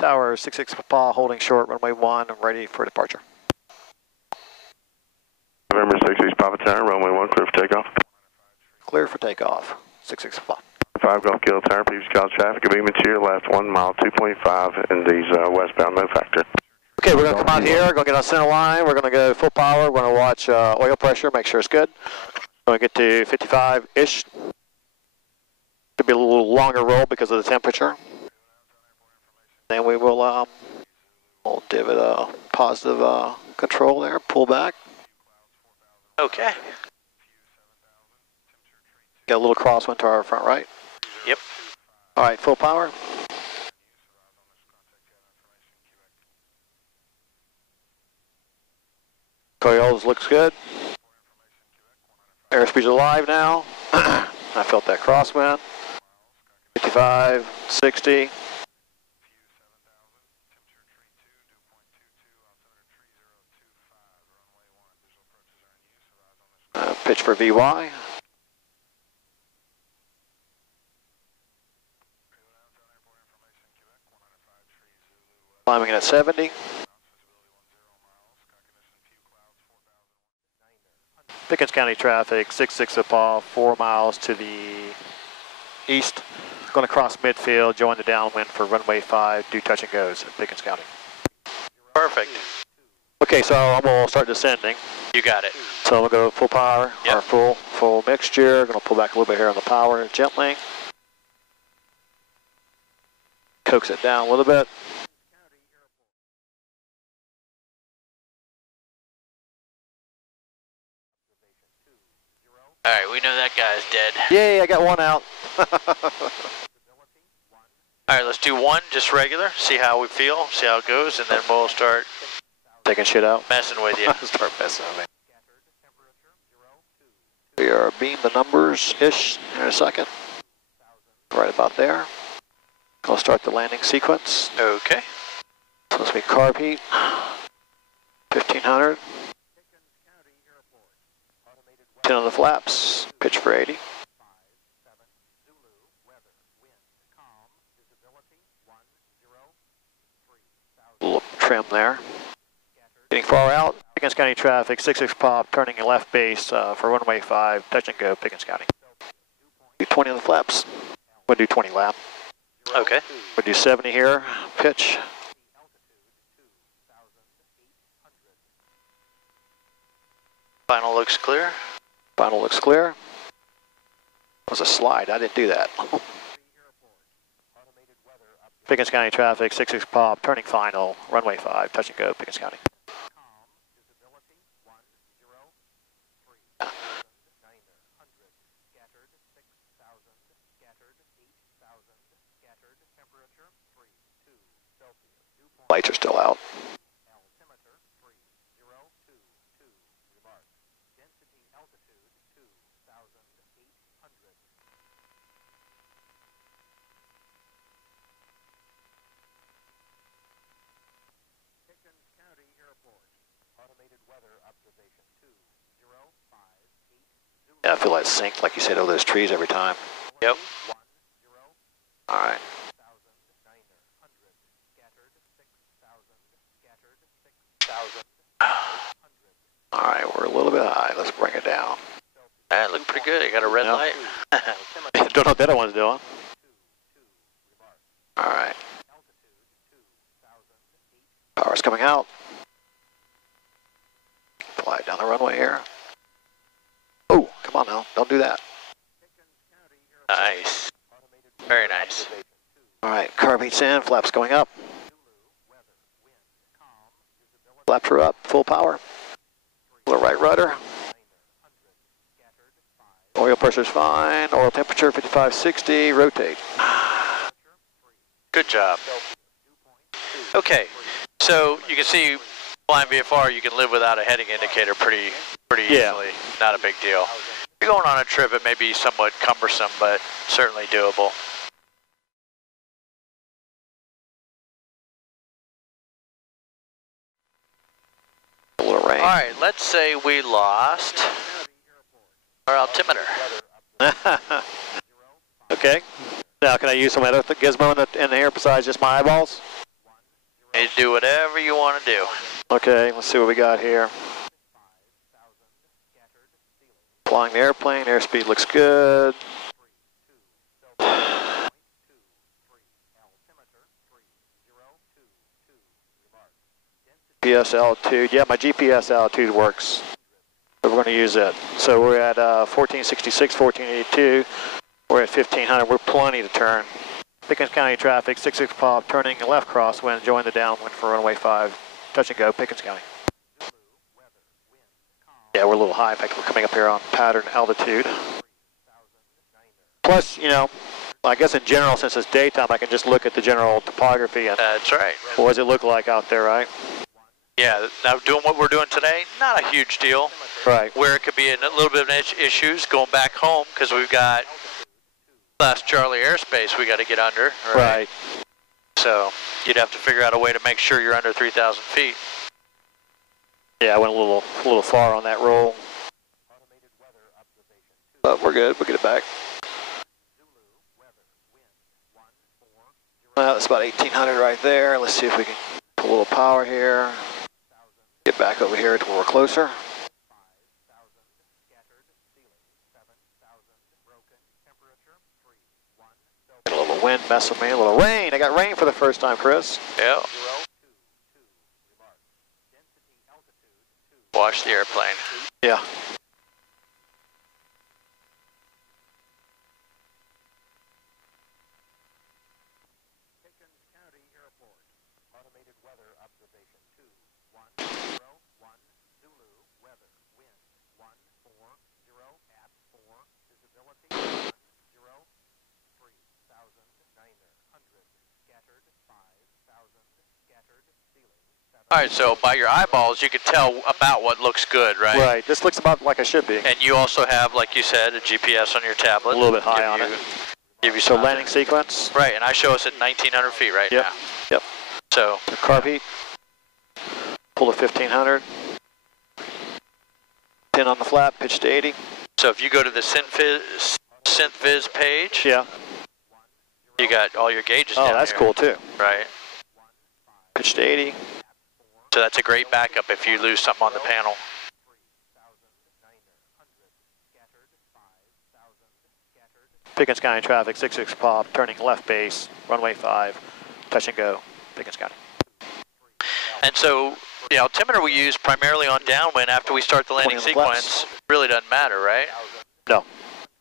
Tower 66 Papa, holding short, runway 1, ready for departure. November 66 Papa Tower, runway 1, clear for takeoff. Clear for takeoff, 66 Papa. 5 Golf Kilo Tower, previous call traffic, abatement to your left, 1 mile, 2.5 in these westbound, no factor. Okay, we're going to come out here, we're going to get on center line, we're going to go full power, we're going to watch oil pressure, make sure it's good. We're going to get to 55-ish. Could be a little longer roll because of the temperature. Then we will we'll give it a positive control there, pull back. Okay. Got a little crosswind to our front right. Yep. All right, full power. Coriolis looks good. Airspeed's alive now. I felt that crosswind. 55, 60. Pitch for VY. Climbing in at 70. Pickens County traffic, 66 Papa, 4 miles to the east. Going to cross midfield, join the downwind for runway 5, do touch and goes at Pickens County. Perfect. Okay, so I'm going to start descending. You got it. So I'm going to go full power, Yep. or full mixture. Going to pull back a little bit here on the power gently. Coax it down a little bit. All right, we know that guy's dead. Yay, I got one out. All right, let's do one, just regular, see how we feel, see how it goes, and then we'll start Taking shit out. messing with you. Start messing with me. We are beam the numbers-ish in a second. Right about there. I'll start the landing sequence. Okay. Supposed to be carb heat. 1500. 10 on the flaps. Pitch for 80. A little trim there. Getting far out. Pickens County traffic, 66 Pop, turning in left base for runway 5, touch and go, Pickens County. Do 20 on the flaps. We'll do 20 lap. Okay. We'll do 70 here, pitch. Final looks clear. Final looks clear. That was a slide, I didn't do that. Pickens County traffic, 66 Pop, turning final, runway 5, touch and go, Pickens County. Lights are still out. Altimeter 3022 remark. Density altitude 2,800. Pickens County Airport. Automated weather observation 20580. Yeah, I feel like synced, like you said, over those trees every time. Yep. All right. All right, we're a little bit high. Let's bring it down. That looked pretty good. You got a red Yep. light. Don't know what the other one's doing. All right. Power's coming out. Fly it down the runway here. Oh, come on now. Don't do that. Nice. Very nice. All right, carb heat's in. Flaps going up. Flaps are up. Full power. Little right rudder. Oil pressure's fine. Oil temperature 5560. Rotate. Good job. Okay, so you can see flying VFR, you can live without a heading indicator pretty Yeah. easily. Not a big deal. If you're going on a trip, it may be somewhat cumbersome, but certainly doable. A little rain. All right, let's say we lost our altimeter. Okay. Now, can I use some other gizmo in the air besides just my eyeballs? You do whatever you want to do. Okay, let's see what we got here. Flying the airplane, airspeed looks good. GPS altitude, yeah, my GPS altitude works. So we're going to use it. So we're at 1466, 1482. We're at 1500. We're plenty to turn. Pickens County traffic, 66 pop, turning left crosswind, join the downwind for runway 5. Touch and go, Pickens County. Yeah, we're a little high. In fact, we're coming up here on pattern altitude. Plus, you know, I guess in general, since it's daytime, I can just look at the general topography and That's right. what does it look like out there, right? Yeah, now doing what we're doing today, not a huge deal. Right. Where it could be a little bit of issues going back home because we've got last Charlie airspace we got to get under. Right. So you'd have to figure out a way to make sure you're under 3,000 feet. Yeah, I went a little far on that roll. But we're good. We'll get it back. Well, that's about 1,800 right there. Let's see if we can put a little power here. Get back over here to where we're closer. Get a little wind mess with me, a little rain. I got rain for the first time, Chris. Yeah. Watch the airplane. Yeah. All right, so by your eyeballs, you can tell about what looks good, right? Right. This looks about like it should be. And you also have, like you said, a GPS on your tablet. A little bit high on it. Give you So some landing sequence. Right, and I show us at 1,900 feet right now. Yep. So The carb heat. Pull to 1,500. Pin on the flap, pitch to 80. So if you go to the SynthViz page, Yeah. you got all your gauges Oh, down that's here. cool too. Right. Pitch to 80. So that's a great backup if you lose something on the panel. Pickens County traffic, 66 pop, turning left base, runway 5, touch and go, Pickens County. And so the altimeter we use primarily on downwind after we start the landing 20 on the sequence really doesn't matter, right? No.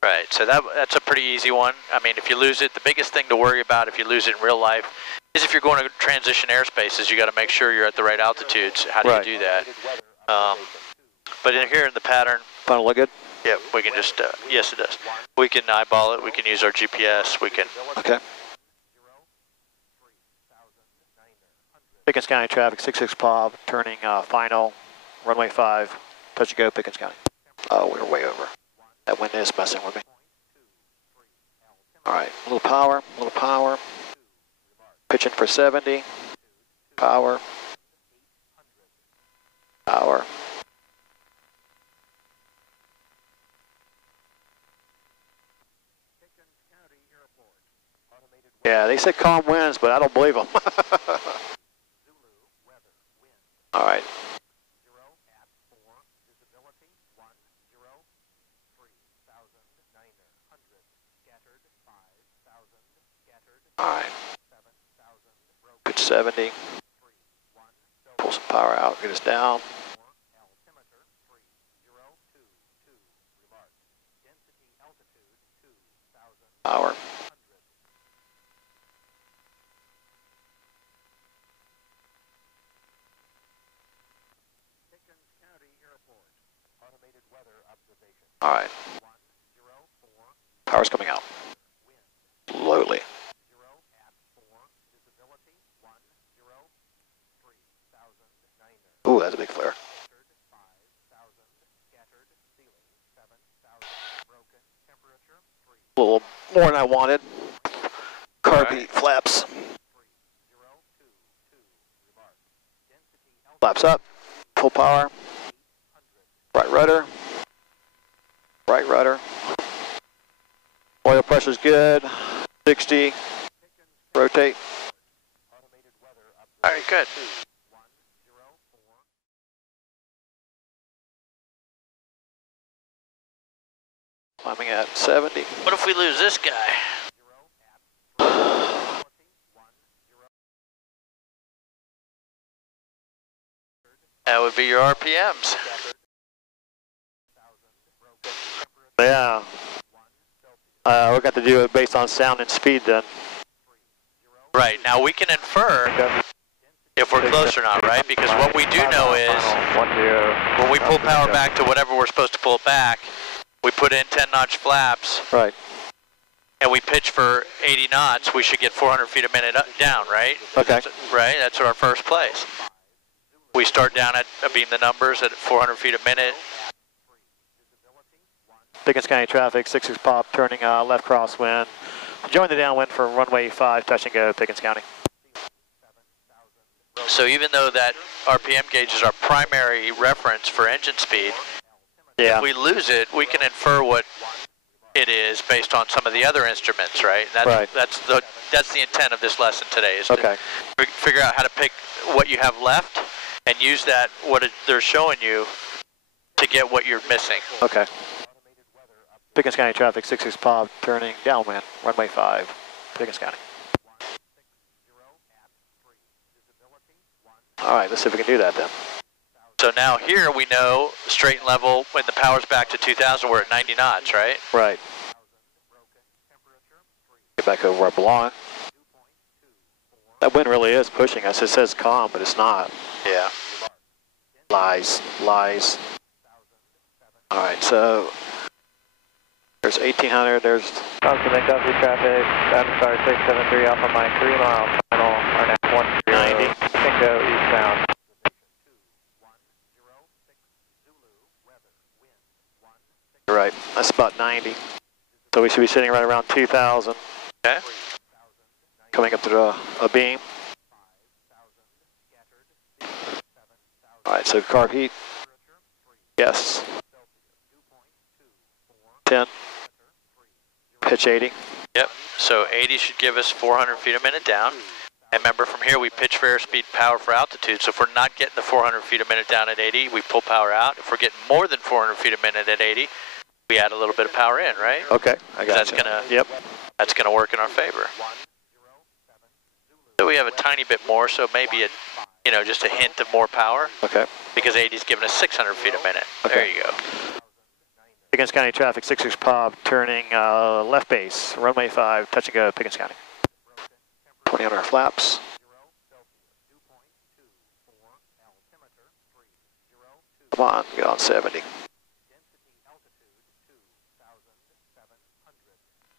Right, so that's a pretty easy one. I mean, if you lose it, the biggest thing to worry about if you lose it in real life is if you're going to transition airspaces, you got to make sure you're at the right altitudes. How do you do that? But in here in the pattern, Funnel look good? yeah, we can just, yes it does. We can eyeball it, we can use our GPS, we can. Okay. Pickens County traffic, 66 pop, turning final, runway 5, touch and go, Pickens County. Oh, we were way over. That wind is messing with me. All right, a little power, a little power. Pitching for 70. Power. Power. Yeah, they said calm winds, but I don't believe them. All right. All right. Pitch 70. Pull some power out, get us down. Power. All right. Power's coming out. Slowly. Ooh, that's a big flare. A little more than I wanted. Carb heat flaps. Flaps up. Full power. Right rudder. Right rudder. Oil pressure's good. 60. Rotate. All right, good. Climbing at 70. What if we lose this guy? That would be your RPMs. Yeah. We're going to do it based on sound and speed then. Right, now we can infer if we're close or not, right? Because what we do know is when we pull power back to whatever we're supposed to pull back, we put in 10-notch flaps. Right. And we pitch for 80 knots, we should get 400 feet a minute down, right? Okay. That's our first place. We start down at, beam the numbers at 400 feet a minute. Pickens County traffic, 6 pop, turning left crosswind. Join the downwind for runway 5, touch and go, Pickens County. So even though that RPM gauge is our primary reference for engine speed, if we lose it, we can infer what it is based on some of the other instruments, right? That's the intent of this lesson today, is to figure out how to pick what you have left and use that, they're showing you, to get what you're missing. Okay. Pickens County traffic, 6 pop, turning downwind, runway 5, Pickens County. All right, let's see if we can do that then. So now here we know straight and level, when the power's back to 2,000, we're at 90 knots, right? Right. Get back over where I belong. That wind really is pushing us. It says calm, but it's not. Yeah. Lies, lies. All right, so there's 1,800, there's Compliment Duffy traffic, Star 673 off of my 3 mile final, RNAP 190, Tango eastbound. You're right, that's about 90. So we should be sitting right around 2,000. Okay. Coming up to a beam. All right, so carb heat. Yes. 10. Pitch 80. Yep, so 80 should give us 400 feet a minute down. And remember, from here we pitch for airspeed, power for altitude. So if we're not getting the 400 feet a minute down at 80, we pull power out. If we're getting more than 400 feet a minute at 80, we add a little bit of power in, right? Okay, I got that's you. That's gonna work in our favor. So we have a tiny bit more, so maybe just a hint of more power. Okay. Because 80's giving us 600 feet a minute. Okay. There you go. Pickens County traffic, 6 pop, turning left base, runway 5, touch and go, Pickens County. 20 on our flaps. Come on, get on 70.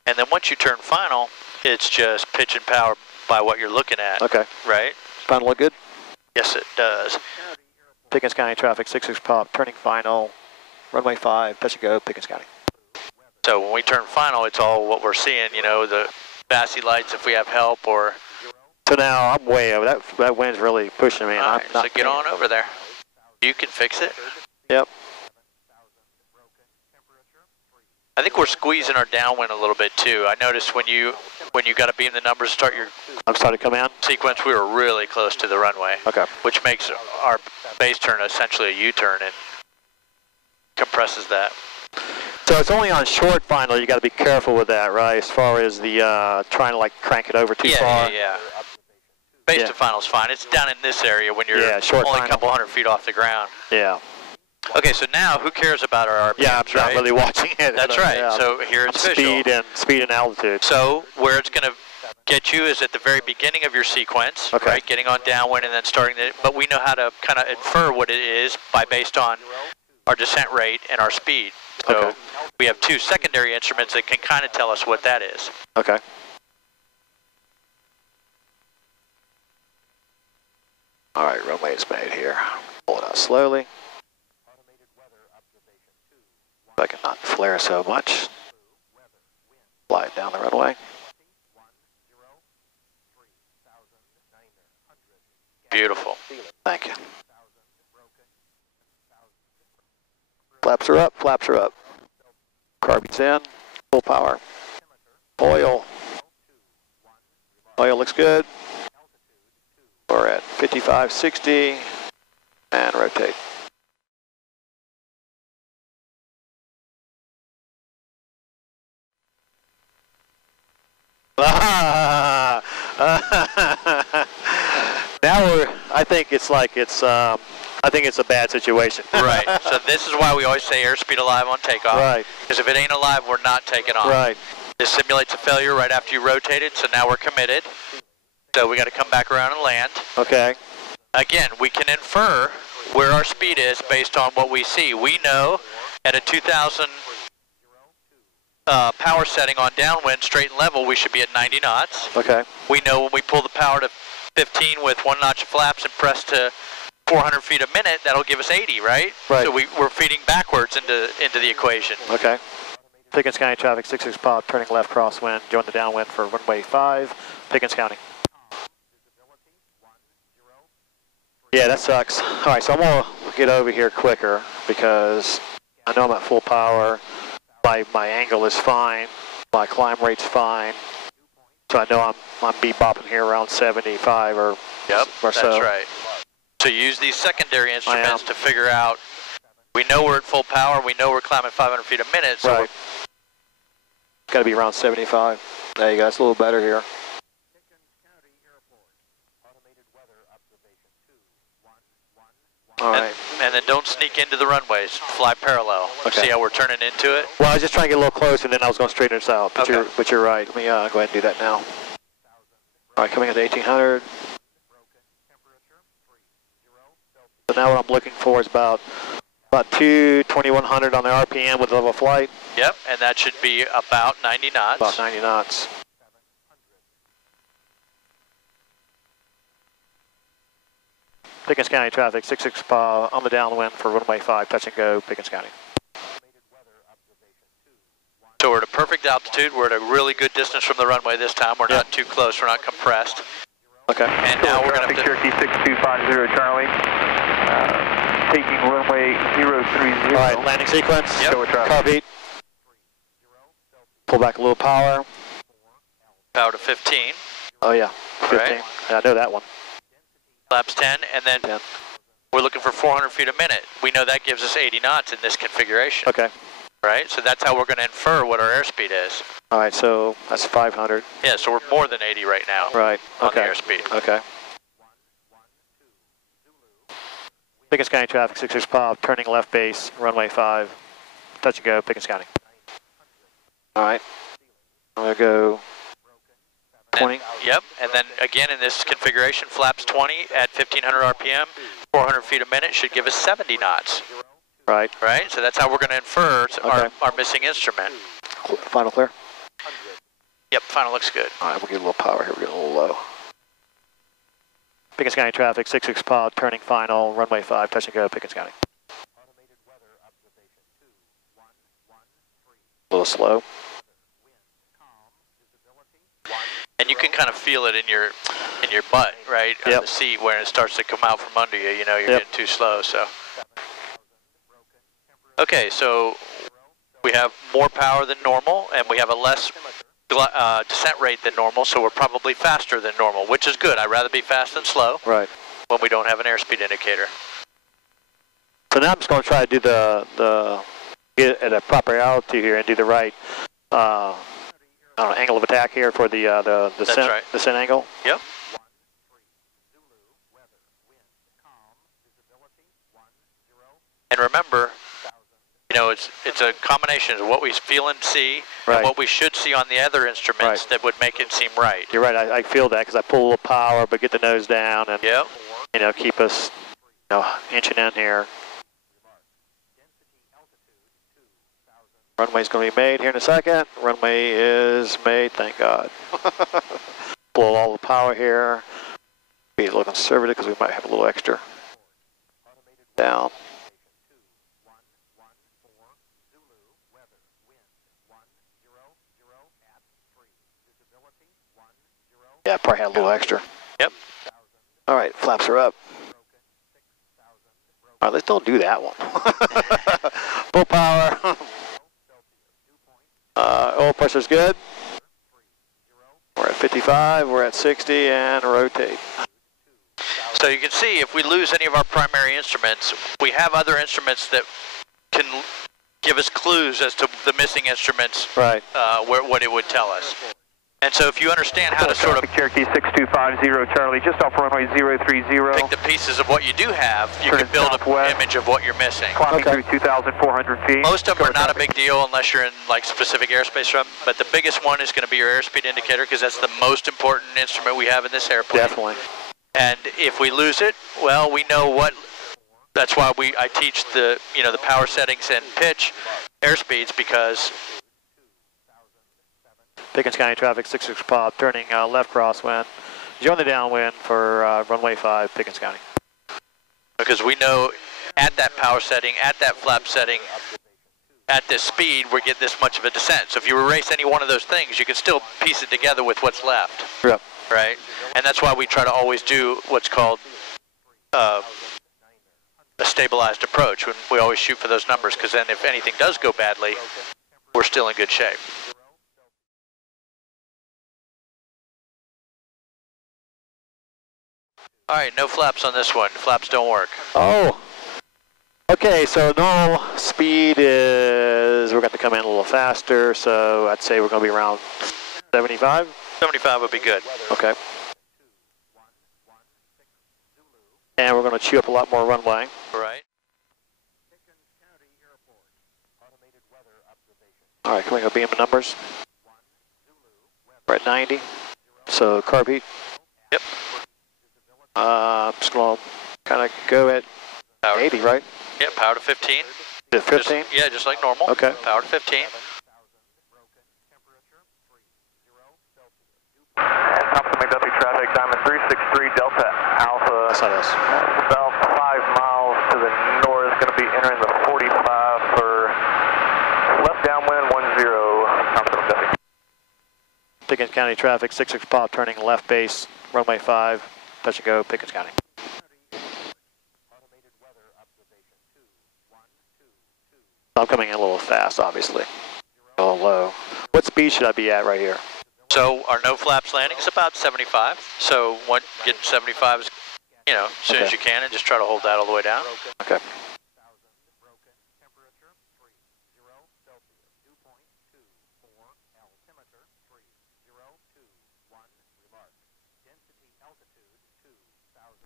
And then once you turn final, it's just pitch and power by what you're looking at. Okay. Right? Final look good? Yes, it does. Pickens County traffic, 6 pop, turning final, runway 5, touch and go, Pickens County. So when we turn final, it's all what we're seeing, the Bassy lights if we have help or... So now I'm way over. That wind's really pushing me. All right, so get on over there. You can fix it. Yep. I think we're squeezing our downwind a little bit too. I noticed when you got to beam the numbers, start your I'm starting to come in. sequence, we were really close to the runway. Okay. Which makes our base turn essentially a U-turn and compresses that. So it's only on short final. You got to be careful with that, right? As far as the trying to crank it over too far. Yeah. Base to final's fine. It's down in this area when you're short only final. a couple hundred feet off the ground. Yeah. Okay, so now who cares about our RPMs, Yeah, I'm not really watching it. That's right. Yeah. So here it's visual. Speed and altitude. So where it's going to get you is at the very beginning of your sequence, right? Getting on downwind and then starting the. But we know how to kind of infer what it is based on our descent rate and our speed. So we have 2 secondary instruments that can kind of tell us what that is. Okay. All right, runway is made here. Pull it out slowly. If I can not flare so much. Fly it down the runway. Beautiful. Thank you. Flaps are up, flaps are up. Carby's in, full power. Oil. Oil looks good. We're at 55, 60, and rotate. Now I think it's like I think it's a bad situation. Right. So this is why we always say airspeed alive on takeoff. Right. Because if it ain't alive, we're not taking off. Right. This simulates a failure right after you rotated, so now we're committed. So we got to come back around and land. Okay. Again, we can infer where our speed is based on what we see. We know at a 2,000 power setting on downwind, straight and level, we should be at 90 knots. Okay. We know when we pull the power to 15 with 1 notch of flaps and press to 400 feet a minute, that'll give us 80, right? Right. So we're feeding backwards into the equation. Okay. Pickens County traffic, 66 Pop, turning left crosswind, join the downwind for runway 5, Pickens County. Yeah, that sucks. All right, so I'm gonna get over here quicker because I know I'm at full power. My angle is fine. My climb rate's fine. So I know I'm bebopping here around 75 or Yep, or so. that's right. So use these secondary instruments to figure out. We know we're at full power. We know we're climbing 500 feet a minute. So right. Got to be around 75. There you go. It's a little better here. All right. And then don't sneak into the runways. Fly parallel. Okay. See how we're turning into it? Well, I was just trying to get a little closer, and then I was going to straighten this out. But Okay. you're right. Let me go ahead and do that now. All right, coming at 1800. So now what I'm looking for is about 2100 on the RPM with level flight. Yep, and that should be about 90 knots. About 90 knots. Pickens County traffic, 66 on the downwind for runway 5, touch and go, Pickens County. So we're at a perfect altitude. We're at a really good distance from the runway this time. We're not too close. We're not compressed. Okay. And now we're going to have to... Cherokee 6250 Charlie, taking runway 030. All right, landing sequence. Yep. Car beat. Pull back a little power. Power to 15. Oh yeah, 15. Right. Yeah, I know that one. Flaps 10, and then 10. we're looking for 400 feet a minute. We know that gives us 80 knots in this configuration. Okay. Right? So that's how we're going to infer what our airspeed is. All right, so that's 500. Yeah, so we're more than 80 right now. Right. On Okay. the airspeed. Okay. Pickens County traffic, 66 Pop, turning left base, runway 5, touch and go, Pickens County. All right. I'm gonna go 20. Yep, and then again in this configuration, flaps 20 at 1500 RPM, 400 feet a minute should give us 70 knots. Right. Right? So that's how we're going to infer Okay. our missing instrument. Final clear. Yep, final looks good. All right, we'll get a little power here. We're getting a little low. Pickens County traffic, 66 Pod, turning final, runway 5, touch and go, Pickens County. A little slow. And you can kind of feel it in your butt, right? On Yep. the seat when it starts to come out from under you. You know, you're Yep. getting too slow. So. Okay, so we have more power than normal, and we have a less descent rate than normal, so we're probably faster than normal, which is good. I'd rather be fast than slow Right. when we don't have an airspeed indicator. So now I'm just going to try to do get at a proper altitude here and do the right I don't know, angle of attack here for the That's right. descent angle. Yep. And remember, you know, it's a combination of what we feel and see, Right. and what we should see on the other instruments Right. that would make it seem right. You're right. I feel that because I pull a little power, but get the nose down and Yep. keep us inching in here. Runway's going to be made here in a second. Runway is made, thank God. Blow all the power here. Be a little conservative because we might have a little extra. Down. Yeah, probably had a little extra. Yep. All right, flaps are up. All right, let's don't do that one. Full power. Oil pressure's good. We're at 55, we're at 60, and rotate. So you can see if we lose any of our primary instruments, we have other instruments that can give us clues as to the missing instruments, right? What it would tell us. And so if you understand how to sort of Cherokee 6250 Charlie, just off runway 030. pick the pieces of what you do have, you can build an image of what you're missing. Climbing through 2,400 feet. Most of them are not a big deal unless you're in like specific airspace from, but the biggest one is going to be your airspeed indicator because that's the most important instrument we have in this airplane. Definitely. And if we lose it, well, we know what. That's why I teach the the power settings and pitch airspeeds because. Pickens County traffic 66 pop, turning left crosswind. Join the downwind for runway 5, Pickens County. Because we know at that power setting, at that flap setting, at this speed, we get this much of a descent. So if you erase any one of those things, you can still piece it together with what's left. Yep. Right? And that's why we try to always do what's called a stabilized approach. When we always shoot for those numbers, because then if anything does go badly, we're still in good shape. All right, no flaps on this one. Flaps don't work. Oh. Okay, so normal speed is, we're going to come in a little faster, so I'd say we're going to be around 75? 75 would be good. Okay. And we're going to chew up a lot more runway. Right. All right, can we go beam the numbers? We're at 90, so carb heat. Yep. I'm just going to kind of go at Power. 80, right? Yeah, power to 15. Is it 15? Yeah, just like normal. Okay. Power to 15. Complement W traffic, Diamond 363 Delta Alpha. That's not us. About 5 miles to the north, going to be entering the 45 for left downwind 10. Complement W. Pickens County traffic 66 pop, turning left base, runway 5. Touch and go, Pickens County. I'm coming in a little fast, obviously. A little low. What speed should I be at right here? So our no flaps landing is about 75. So getting 75 is, as soon as you can, and just try to hold that all the way down. Okay.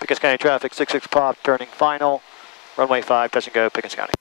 Pickens County traffic 66 pop, turning final, runway 5, touch and go, Pickens County.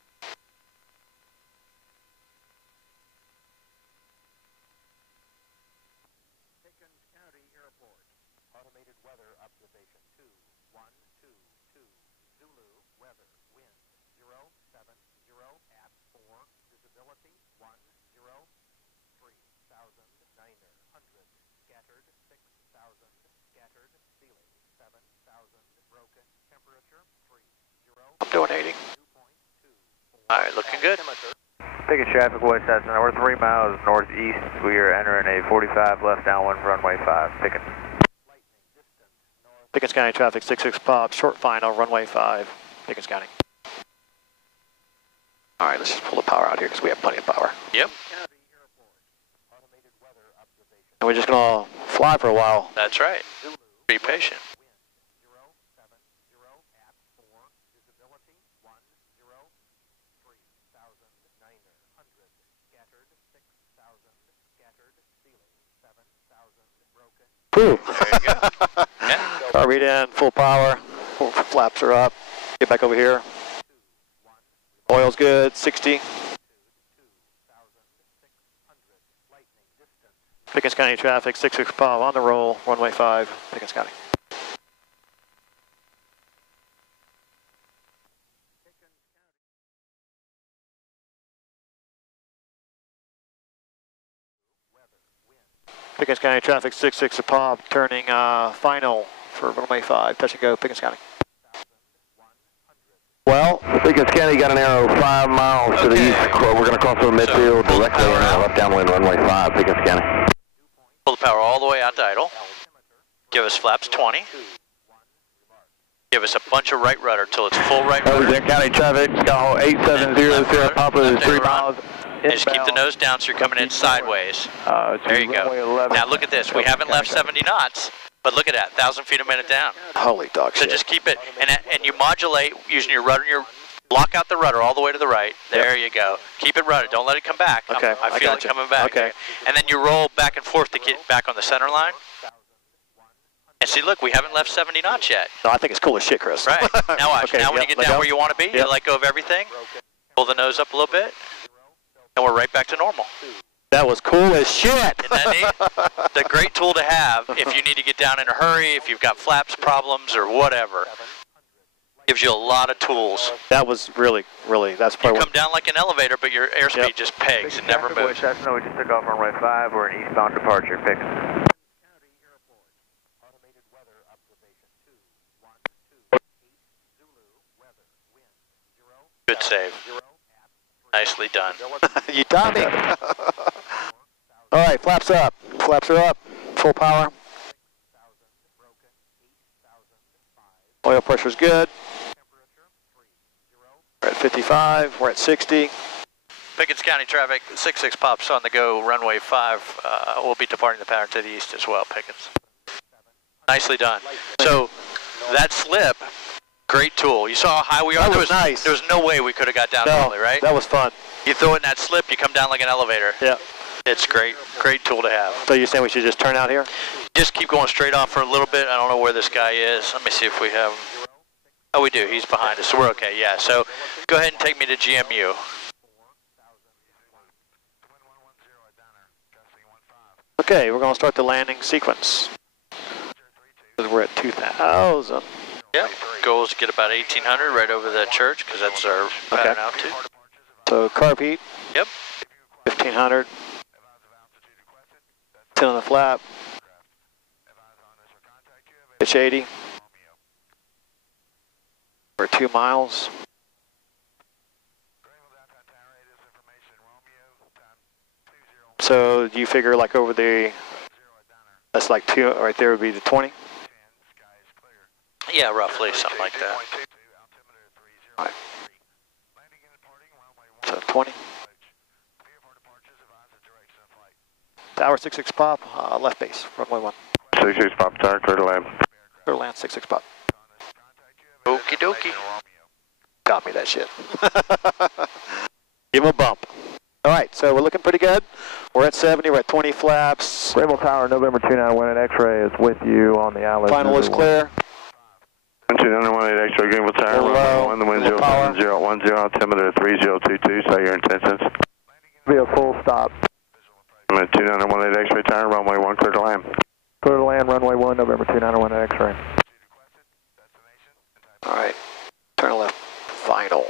I'm doing 80. All right, looking good. Pickens traffic west, that's we're 3 miles northeast. We are entering a 45 left downwind runway 5. Pickens. Pickens County traffic 66 pop, short final, runway 5, Pickens County. All right, let's just pull the power out here because we have plenty of power. Yep. And we're just going to fly for a while. That's right. Be patient. Whew. There you go. Yeah. Car read in, full power, flaps are up. Get back over here. Oil's good, 60. Pickens County traffic, 66 pop on the roll, runway 5, Pickens County. Pickens County traffic 66 a pop, turning final for runway 5, touch and go, Pickens County. Well, Pickens County got an arrow 5 miles to the east. We're going to cross over midfield directly in left downwind runway 5, Pickens County. Pull the power all the way out to idle. Give us flaps 20. Give us a bunch of right rudder till it's full right rudder. Pickens County traffic, Skyhawk 8700 Sierra Papa is 3 miles. And just keep the nose down so you're coming in sideways. There you go. Now look at this. We haven't left 70 knots. But look at that, 1,000 feet a minute down. Holy dog shit. So just keep it, and you modulate using your rudder, lock out the rudder all the way to the right. There you go. Keep it rudder. Don't let it come back. Okay, I feel it coming back. Okay. And then you roll back and forth to get back on the center line. And see, look, we haven't left 70 knots yet. No, I think it's cool as shit, Chris. Right. Now watch. Okay, now when you get down where you want to be, you let go of everything, pull the nose up a little bit, and we're right back to normal. That was cool as shit. Isn't that neat? It's a great tool to have if you need to get down in a hurry, if you've got flaps problems or whatever. Gives you a lot of tools. That was really, that's probably You come down like an elevator, but your airspeed just pegs and never moves. Cessna, we just took off runway 5. We're an eastbound departure. Pick. Automated weather observation 212 Zulu weather wind 0. Good save. Nicely done. You done it. All right, flaps up. Flaps are up. Full power. Oil pressure's good. We're at 55. We're at 60. Pickens County traffic, 66 pops on the go, runway 5. We'll be departing the pattern to the east as well, Pickens. Nicely done. So that slip, great tool. You saw how high we are? That was nice. There was no way we could have got down normally, right? That was fun. You throw it in that slip, you come down like an elevator. Yeah. It's great, great tool to have. So you're saying we should just turn out here? Just keep going straight off for a little bit. I don't know where this guy is. Let me see if we have him. Oh, we do. He's behind us, so we're okay. Yeah, so go ahead and take me to GMU. Okay, we're going to start the landing sequence. We're at 2,000. Yep, goal is to get about 1,800 right over the church, because that's our pattern altitude. So carb heat. Yep. 1,500. 10 on the flap. Pitch 80. We're 2 miles. So you figure like over the, that's like 2, right there would be the 20? Yeah, roughly, something like that. All right. So 20. Tower 66 pop, left base, runway 1. 66 pop, tower, clear to land. Clear to land, 66 pop. Okie dokie. Got me that shit. Give him a bump. All right, so we're looking pretty good. We're at 70, we're at 20 flaps. Rainbow Tower, November 291 at X-ray is with you on the island. Final is clear. 2918 X-ray, Greenville Tower, runway 1, the wind 010, altimeter 3022, say your intentions. Be a full stop. 2918 X-ray Tower, runway 1, clear to land. Clear to land, runway 1, November 291 at X-ray. All right, turn left, final.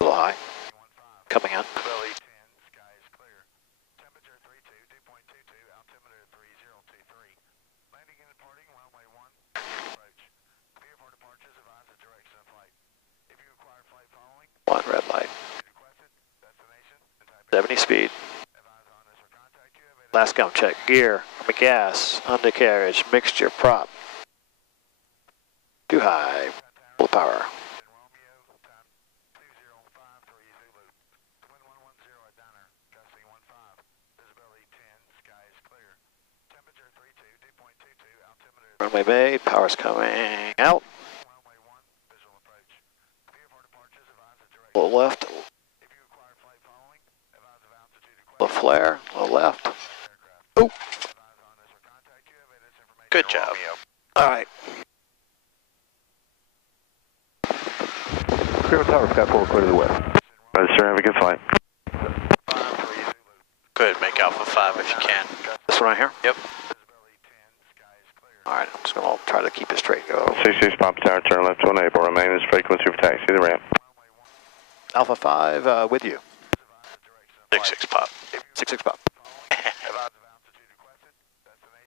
A little high, coming in. One red light. 70 speed. Last gum check. Gear, gas, undercarriage, mixture, prop. Too high. Full power. Runway bay, power's coming out. A little left. A little flare, a little left. Oh! Good job. All right. Rainbow Tower, Sky 4, clear to the west. Sir, have a good flight. Good, make Alpha 5 if you can. This one right here? Yep. All right, I'm just going to try to keep it straight. Go. 66 pop, tower, turn left to enable, remain as frequency for taxi the ramp. Alpha 5 with you. 66 pop. 66 pop.